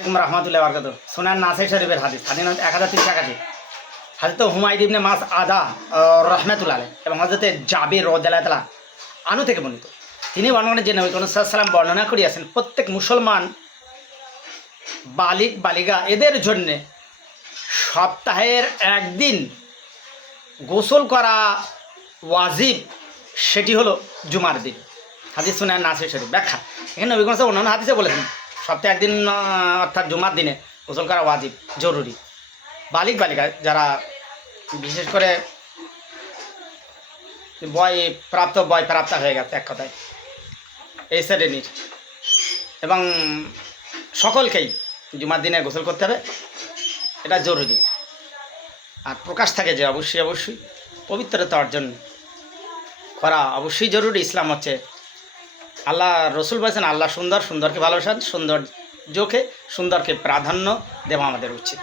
আলাইকুম রহমতুল্লাহ বরকত সোনার নাসে শরীফের হাদিস। হাদিস এক হাজার তিরিশ একাশি। হাদিস তো হুমায়ুদ ইবনে মাস আদা রহমতুল্লাহ এবং হজরতে জাবির রোদাল্লাহ আনু থেকে বর্ণিত। তিনি বর্ণনা যে নবী সাল্লাম বর্ণনা করিয়াছেন, প্রত্যেক মুসলমান বালিক, বালিকা, এদের জন্যে সপ্তাহের একদিন গোসল করা ওয়াজিব, সেটি হলো জুমার দিন। হাদিস সুনান নাসির শরীফ। ব্যাখ্যা। এখানে নবী অন্যান্য হাদিসে বলেছেন সপ্তাহে একদিন অর্থাৎ জুমার দিনে গোসল করা ওয়াজিব, জরুরি। বালিক বালিকা যারা বিশেষ করে বয় প্রাপ্ত বয় প্রাপ্ত হয়ে গেছে এক কথায়, এই শ্রেণির। এবং সকলকেই জুমার দিনে গোসল করতে হবে, এটা জরুরি। আর প্রকাশ থাকে যে অবশ্যই অবশ্যই পবিত্রতা অর্জন করা অবশ্যই জরুরি। ইসলাম হচ্ছে আল্লাহ রসুল বলেছেন আল্লাহ সুন্দর সুন্দরকে ভালোবাসেন সৌন্দর্যকে সুন্দরকে প্রাধান্য দেওয়া আমাদের উচিত।